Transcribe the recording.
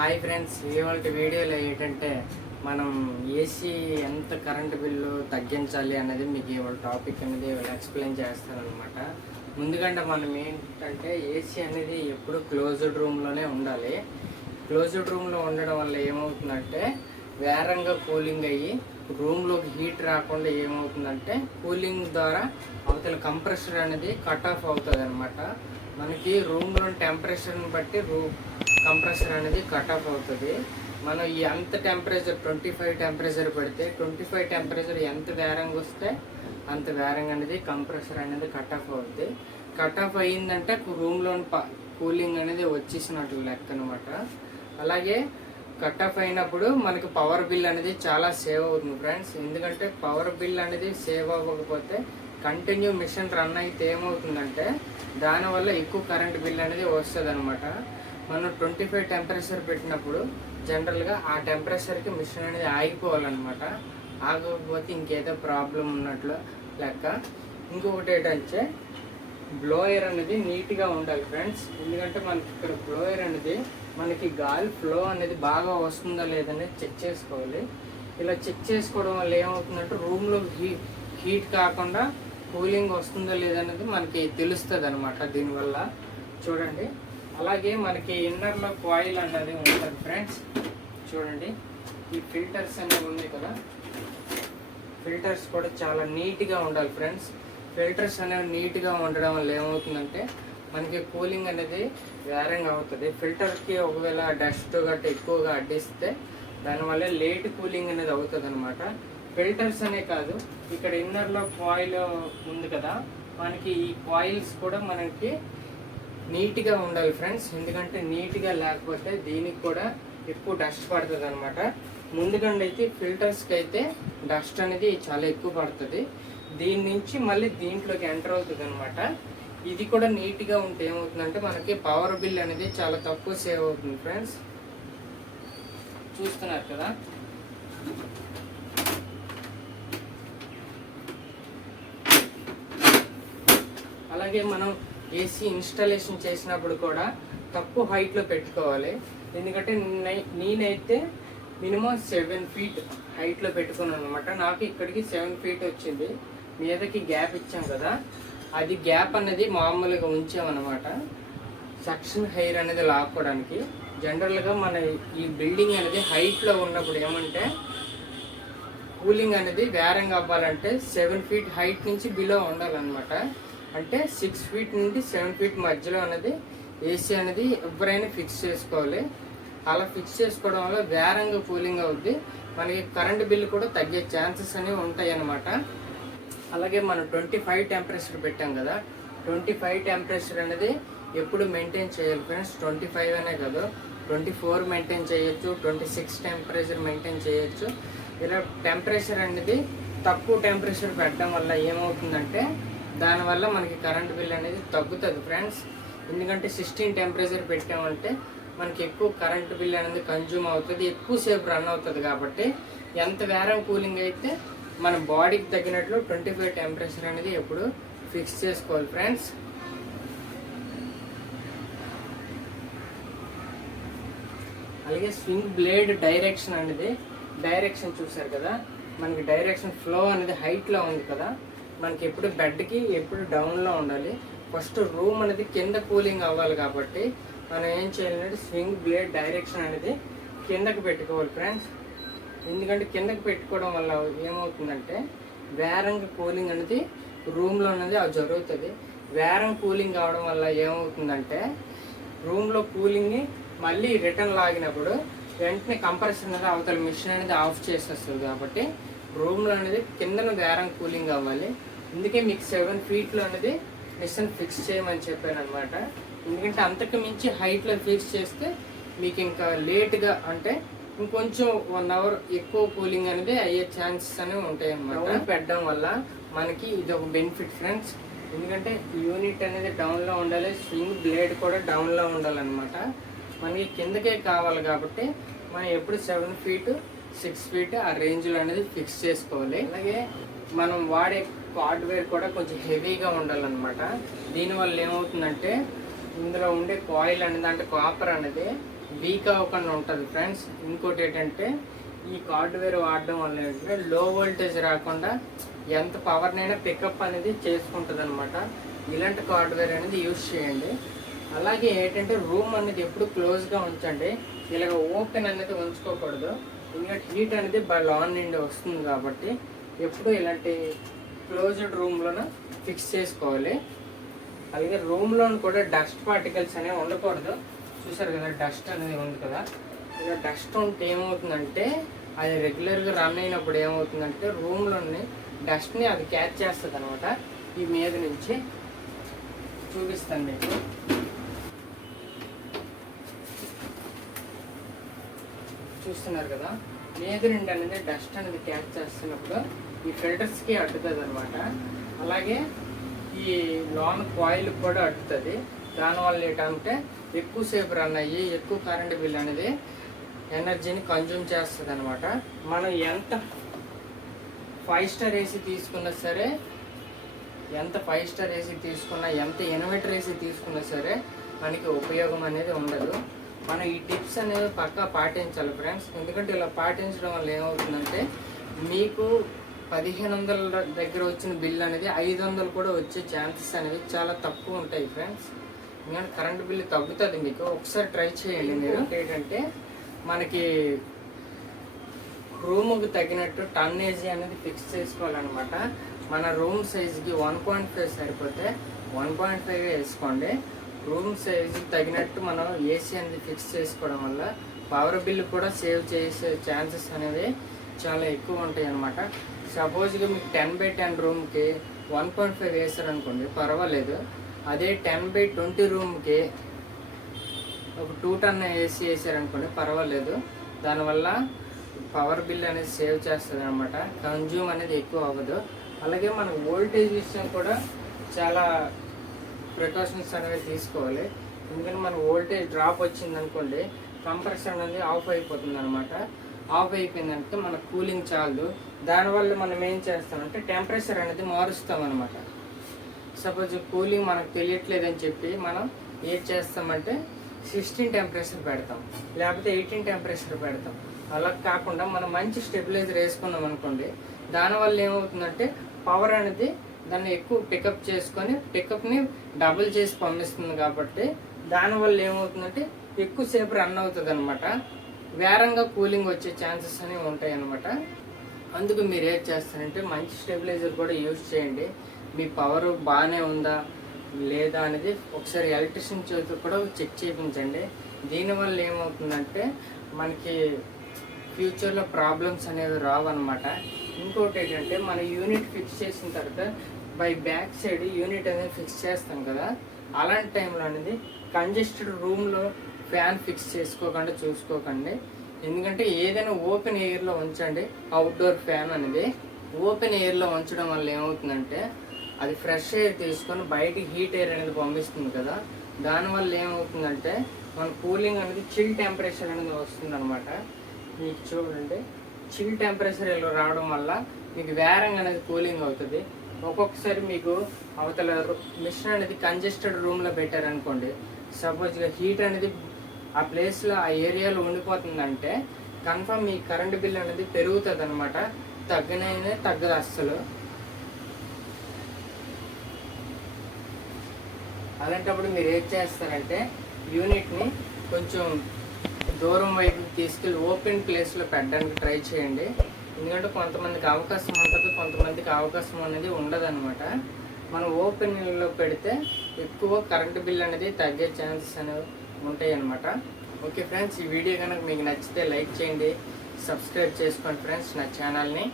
Hi friends, ఇవాళ వీడియోలో ఏంటంటే మనం ఏసీ ఎంత కరెంటు బిల్లు తగ్గించాలి అనేది మీకు ఇవాళ టాపిక్ అనేది ఎక్స్ప్లెయిన్ చేస్తానన్నమాట. ముందుకంటే మనం ఏంటంటే ఏసీ అనేది ఎప్పుడు క్లోజ్డ్ రూమ్లోనే ఉండాలి. క్లోజ్డ్ రూమ్లో ఉండడం వల్ల ఏమవుతుందంటే వేరంగా కూలింగ్ అయ్యి రూమ్లోకి హీట్ రాకుండా ఏమవుతుందంటే కూలింగ్ ద్వారా అవతల కంప్రెసర్ అనేది కట్ ఆఫ్ అవుతుంది అనమాట. మనకి రూమ్లో టెంపరేచర్ని బట్టి కంప్రెసర్ అనేది కట్ ఆఫ్ అవుతుంది. మనం ఎంత టెంపరేచర్ 25 టెంపరేచర్ పెడితే 25 టెంపరేచర్ ఎంత వేరంగా వస్తే అంత వేరంగా అనేది కంప్రెసర్ అనేది కట్ ఆఫ్ అవుతుంది. కట్ ఆఫ్ అయ్యిందంటే రూమ్లో కూలింగ్ అనేది వచ్చేసినట్లు లెక్క అనమాట. అలాగే కట్ ఆఫ్ అయినప్పుడు మనకి పవర్ బిల్ అనేది చాలా సేవ్ అవుతుంది ఫ్రెండ్స్. ఎందుకంటే పవర్ బిల్ అనేది సేవ్ అవ్వకపోతే కంటిన్యూ మిషన్ రన్ అయితే ఏమవుతుందంటే దానివల్ల ఎక్కువ కరెంట్ బిల్ అనేది వస్తుంది అనమాట. మనం 25 టెంపరేచర్ పెట్టినప్పుడు జనరల్గా ఆ టెంపరేచర్కి మిషన్ అనేది ఆగిపోవాలన్నమాట. ఆగకపోతే ఇంకేదో ప్రాబ్లం ఉన్నట్లు లెక్క. ఇంకొకటి ఏంటంటే బ్లోయర్ అనేది నీట్గా ఉండాలి ఫ్రెండ్స్. ఎందుకంటే మనకి ఇక్కడ బ్లోయర్ అనేది మనకి గాలి ఫ్లో అనేది బాగా వస్తుందా లేదనేది చెక్ చేసుకోవాలి. ఇలా చెక్ చేసుకోవడం వల్ల ఏమవుతుందంటే రూమ్లో హీట్ కాకుండా కూలింగ్ వస్తుందా లేదనేది మనకి తెలుస్తుంది అనమాట దీనివల్ల. చూడండి, అలాగే మనకి ఇన్నర్లో కాయిల్ అన్నది ఉంటుంది ఫ్రెండ్స్. చూడండి, ఈ ఫిల్టర్స్ అనేవి ఉంది కదా, ఫిల్టర్స్ కూడా చాలా నీట్గా ఉండాలి ఫ్రెండ్స్. ఫిల్టర్స్ అనేవి నీట్గా ఉండడం వల్ల ఏమవుతుందంటే మనకి కూలింగ్ అనేది వేరంగా అవుతుంది. ఫిల్టర్కి ఒకవేళ డస్ట్ గట్ట ఎక్కువగా అడ్డిస్తే దానివల్ల లేట్ కూలింగ్ అనేది అవుతుంది అనమాట. ఫిల్టర్స్ అనే కాదు, ఇక్కడ ఇన్నర్లో కాయిల్ ఉంది కదా, మనకి ఈ కాయిల్స్ కూడా మనకి నీట్గా ఉండాలి ఫ్రెండ్స్. ఎందుకంటే నీట్గా లేకపోతే దీనికి కూడా ఎక్కువ డస్ట్ పడుతుంది అనమాట. ముందుకంటే అయితే ఫిల్టర్స్కి అయితే డస్ట్ అనేది చాలా ఎక్కువ పడుతుంది. దీని నుంచి మళ్ళీ దీంట్లోకి ఎంటర్ అవుతుంది అనమాట. ఇది కూడా నీట్గా ఉంటే ఏమవుతుందంటే మనకి పవర్ బిల్ అనేది చాలా తక్కువ సేవ్ అవుతుంది ఫ్రెండ్స్. చూస్తున్నారు కదా, అలాగే మనం ఏసీ ఇన్స్టాలేషన్ చేసినప్పుడు కూడా తక్కువ హైట్లో పెట్టుకోవాలి. ఎందుకంటే నేనైతే మినిమం 7 feet హైట్లో పెట్టుకున్నాను అనమాట. నాకు ఇక్కడికి 7 feet వచ్చింది. మీదకి గ్యాప్ ఇచ్చాం కదా, అది గ్యాప్ అనేది మామూలుగా ఉంచామన్నమాట సక్షన్ హెయిర్ అనేది లాక్కోవడానికి. జనరల్గా మన ఈ బిల్డింగ్ అనేది హైట్లో ఉన్నప్పుడు ఏమంటే కూలింగ్ అనేది వేరంగా అవ్వాలంటే 7 feet హైట్ నుంచి బిలో ఉండాలన్నమాట. అంటే 6 feet నుండి 7 feet మధ్యలో అనేది ఏసీ అనేది ఎవరైనా ఫిక్స్ చేసుకోవాలి. అలా ఫిక్స్ చేసుకోవడం వల్ల వేరంగా కూలింగ్ అవుద్ది. మనకి కరెంట్ బిల్లు కూడా తగ్గే ఛాన్సెస్ అనేవి ఉంటాయి అన్నమాట. అలాగే మనం 25 టెంపరేచర్ పెట్టాం కదా, 25 టెంపరేచర్ అనేది ఎప్పుడు మెయింటైన్ చేయాలి ఫ్రెండ్స్. 25 అనే కాదు, 24 మెయింటైన్ చేయొచ్చు, 26 టెంపరేచర్ మెయింటైన్ చేయొచ్చు. ఇలా టెంపరేచర్ అనేది తక్కువ టెంపరేచర్ పెట్టడం వల్ల ఏమవుతుందంటే దానివల్ల మనకి కరెంట్ బిల్ అనేది తగ్గుతుంది ఫ్రెండ్స్. ఎందుకంటే 16 టెంపరేచర్ పెట్టామంటే మనకి ఎక్కువ కరెంట్ బిల్ అనేది కన్జ్యూమ్ అవుతుంది, ఎక్కువసేపు రన్ అవుతుంది. కాబట్టి ఎంత వేరం కూలింగ్ అయితే మన బాడీకి తగ్గినట్లు 25 టెంపరేచర్ అనేది ఎప్పుడు ఫిక్స్ చేసుకోవాలి ఫ్రెండ్స్. అలాగే స్వింగ్ బ్లేడ్ డైరెక్షన్ అనేది డైరెక్షన్ చూసారు కదా, మనకి డైరెక్షన్ ఫ్లో అనేది హైట్లో ఉంది కదా, మనకి ఎప్పుడు బెడ్కి ఎప్పుడు డౌన్లో ఉండాలి. ఫస్ట్ రూమ్ అనేది కింద కూలింగ్ అవ్వాలి కాబట్టి మనం ఏం చేయాలంటే స్వింగ్ బ్లేడ్ డైరెక్షన్ అనేది కిందకి పెట్టుకోవాలి ఫ్రెండ్స్. ఎందుకంటే కిందకి పెట్టుకోవడం వల్ల ఏమవుతుందంటే వేరంగా కూలింగ్ అనేది రూమ్లో అనేది అది జరుగుతుంది. వేరం కూలింగ్ అవడం వల్ల ఏమవుతుందంటే రూమ్లో కూలింగ్ని మళ్ళీ రిటర్న్ లాగినప్పుడు వెంటనే కంప్రెసర్ అనేది అవతల మిషన్ అనేది ఆఫ్ చేసేస్తుంది. కాబట్టి రూమ్లో అనేది కిందన వేరం కూలింగ్ అవ్వాలి. అందుకే మీకు 7 feet అనేది మిషన్ ఫిక్స్ చేయమని చెప్పాను అనమాట. ఎందుకంటే అంతకు మించి హైట్లో ఫిక్స్ చేస్తే మీకు ఇంకా లేట్గా అంటే ఇంకొంచెం 1 hour ఎక్కువ కూలింగ్ అనేది అయ్యే ఛాన్సెస్ అనేవి ఉంటాయి అన్నమాట. పెట్టడం వల్ల మనకి ఇది ఒక బెనిఫిట్ ఫ్రెండ్స్. ఎందుకంటే యూనిట్ అనేది డౌన్లో ఉండాలి, స్వింగ్ బ్లేడ్ కూడా డౌన్లో ఉండాలన్నమాట. మనకి కిందకే కావాలి కాబట్టి మనం ఎప్పుడు 7 feet 6 feet ఆ రేంజ్లో అనేది ఫిక్స్ చేసుకోవాలి. అలాగే మనం వాడే హార్డ్వేర్ కూడా కొంచెం హెవీగా ఉండాలన్నమాట. దీనివల్ల ఏమవుతుందంటే ఇందులో ఉండే కాయిల్ అనేది అంటే కాపర్ అనేది వీక్ అవ్వకుండా ఉంటుంది ఫ్రెండ్స్. ఇంకోటి ఏంటంటే ఈ హార్డ్వేర్ వాడడం వల్ల ఏంటంటే లో వోల్టేజ్ రాకుండా ఎంత పవర్నైనా పికప్ అనేది చేసుకుంటుంది అనమాట. ఇలాంటి హార్డ్వేర్ అనేది యూజ్ చేయండి. అలాగే ఏంటంటే రూమ్ అనేది ఎప్పుడు క్లోజ్గా ఉంచండి, ఇలాగ ఓపెన్ అనేది ఉంచుకోకూడదు. ఎందుకంటే హీట్ అనేది లాన్ నుండి వస్తుంది కాబట్టి ఎప్పుడు ఇలాంటి క్లోజ్డ్ రూమ్లోనే ఫిక్స్ చేసుకోవాలి. అలాగే రూమ్లో కూడా డస్ట్ పార్టికల్స్ అనేవి ఉండకూడదు. చూసారు కదా డస్ట్ అనేది ఉంది కదా, ఇలా డస్ట్ ఉంటే ఏమవుతుందంటే అది రెగ్యులర్గా రన్ అయినప్పుడు ఏమవుతుందంటే రూమ్లోని డస్ట్ని అది క్యాచ్ చేస్తుంది అనమాట. ఈ మీద నుంచి చూపిస్తాను మీకు. చూస్తున్నారు కదా, మీద నుండి అనేది డస్ట్ అనేది క్యాచ్ చేస్తున్నప్పుడు ఈ ఫిల్టర్స్కి అడ్డుతుంది అనమాట. అలాగే ఈ లాన్ కాయిల్ కూడా అడ్డుతుంది. దానివల్ల ఏంటంటే ఎక్కువసేపు రన్ అయ్యి ఎక్కువ కరెంట్ బిల్ అనేది ఎనర్జీని కన్జ్యూమ్ చేస్తుంది అనమాట. మనం ఎంత 5 స్టార్ ఏసీ తీసుకున్నా సరే, ఎంత 5 స్టార్ ఏసీ తీసుకున్నా, ఎంత ఇన్వర్టర్ ఏసీ తీసుకున్నా సరే మనకి ఉపయోగం అనేది ఉండదు. మనం ఈ టిప్స్ అనేవి పక్కా పాటించాలి ఫ్రెండ్స్. ఎందుకంటే ఇలా పాటించడం వల్ల ఏమవుతుందంటే మీకు 1500 దగ్గర వచ్చిన బిల్ అనేది 500 కూడా వచ్చే ఛాన్సెస్ అనేవి చాలా తక్కువ ఉంటాయి ఫ్రెండ్స్. ఎందుకంటే కరెంట్ బిల్లు తగ్గుతుంది మీకు. ఒకసారి ట్రై చేయండి మీరు. ఏంటంటే మనకి రూముకి తగినట్టు టన్నేజీ అనేది ఫిక్స్ చేసుకోవాలన్నమాట. మన రూమ్ సైజుకి 1.5 సరిపోతే 1.5 వేసుకోండి. రూమ్ సైజుకి తగినట్టు మనం ఏసీ అనేది ఫిక్స్ చేసుకోవడం వల్ల పవర్ బిల్లు కూడా సేవ్ చేసే ఛాన్సెస్ అనేవి చాలా ఎక్కువ ఉంటాయి అన్నమాట. సపోజ్గా మీకు 10/10 రూమ్కి 1.5 వేసారనుకోండి పర్వాలేదు. అదే 10/20 రూమ్కి ఒక 2 టన్ ఏసీ వేసారనుకోండి పర్వాలేదు. దానివల్ల పవర్ బిల్ అనేది సేవ్ చేస్తుంది అనమాట. కన్జ్యూమ్ అనేది ఎక్కువ అవ్వదు. అలాగే మనకు వోల్టేజ్ విషయం కూడా చాలా ప్రికాషన్స్ అనేవి తీసుకోవాలి. ఎందుకంటే మన వోల్టేజ్ డ్రాప్ వచ్చింది అనుకోండి కంప్రెసర్ అనేది ఆఫ్ అయిపోతుంది అనమాట. ఆఫ్ అయిపోయిందంటే మన కూలింగ్ చాలదు. దానివల్ల మనం ఏం చేస్తామంటే టెంపరేచర్ అనేది మారుస్తాం అనమాట. సపోజ్ కూలింగ్ మనకు తెలియట్లేదని చెప్పి మనం ఏం చేస్తామంటే 16 టెంపరేచర్ పెడతాం, లేకపోతే 18 టెంపరేచర్ పెడతాం. అలా కాకుండా మనం మంచి స్టెబిలైజర్ వేసుకున్నాం అనుకోండి, దానివల్ల ఏమవుతుందంటే పవర్ అనేది దాన్ని ఎక్కువ పికప్ చేసుకొని పికప్ని డబుల్ చేసి పంపిస్తుంది. కాబట్టి దానివల్ల ఏమవుతుందంటే ఎక్కువసేపు రన్ అవుతుంది అనమాట. వేరంగా కూలింగ్ వచ్చే ఛాన్సెస్ అనేవి ఉంటాయి అన్నమాట. అందుకు మీరు ఏం చేస్తారంటే మంచి స్టెబిలైజర్ కూడా యూజ్ చేయండి. మీ పవర్ బాగానే ఉందా లేదా అనేది ఒకసారి ఎలక్ట్రిషియన్ చేతితో కూడా చెక్ చేయించండి. దీనివల్ల ఏమవుతుందంటే మనకి ఫ్యూచర్లో ప్రాబ్లమ్స్ అనేవి రావన్నమాట. ఇంకోటి ఏంటంటే మన యూనిట్ ఫిక్స్ చేసిన తర్వాత బై బ్యాక్ సైడ్ యూనిట్ అనేది ఫిక్స్ చేస్తాం కదా, అలాంటి టైంలో అనేది కంజెస్టెడ్ రూమ్లో ఫ్యాన్ ఫిక్స్ చేసుకోకుండా చూసుకోకండి. ఎందుకంటే ఏదైనా ఓపెన్ ఎయిర్లో ఉంచండి. అవుట్డోర్ ఫ్యాన్ అనేది ఓపెన్ ఎయిర్లో ఉంచడం వల్ల ఏమవుతుందంటే అది ఫ్రెష్ ఎయిర్ తీసుకొని బయటికి హీట్ ఎయిర్ అనేది పంపిస్తుంది కదా, దానివల్ల ఏమవుతుందంటే మన కూలింగ్ అనేది చిల్ టెంపరేచర్ అనేది వస్తుంది అనమాట. మీకు చూడండి, చిల్ టెంపరేచర్ ఇలా రావడం వల్ల మీకు వేరంగా అనేది కూలింగ్ అవుతుంది. ఒక్కొక్కసారి మీకు అవతల మిషన్ అనేది కంజెస్టెడ్ రూమ్లో పెట్టారనుకోండి, సపోజ్గా హీట్ అనేది ఆ ప్లేస్లో ఆ ఏరియాలో ఉండిపోతుందంటే కన్ఫర్మ్ మీ కరెంట్ బిల్ అనేది పెరుగుతుంది అనమాట. తగ్గనే తగ్గదు అస్సలు. అలాంటప్పుడు మీరు ఏం చేస్తారంటే యూనిట్ని కొంచెం దూరం వైపు తీసుకెళ్ళి ఓపెన్ ప్లేస్లో పెట్టడానికి ట్రై చేయండి. ఎందుకంటే కొంతమందికి అవకాశం ఉంటుంది, కొంతమందికి అవకాశం అనేది ఉండదు అనమాట. మనం ఓపెన్లో పెడితే ఎక్కువ కరెంటు బిల్ అనేది తగ్గే ఛాన్సెస్ అనేవి ఉంటాయి అన్నమాట. ఓకే ఫ్రెండ్స్, ఈ వీడియో కనుక మీకు నచ్చితే లైక్ చేయండి, సబ్స్క్రైబ్ చేసుకోండి ఫ్రెండ్స్ నా ఛానల్ని.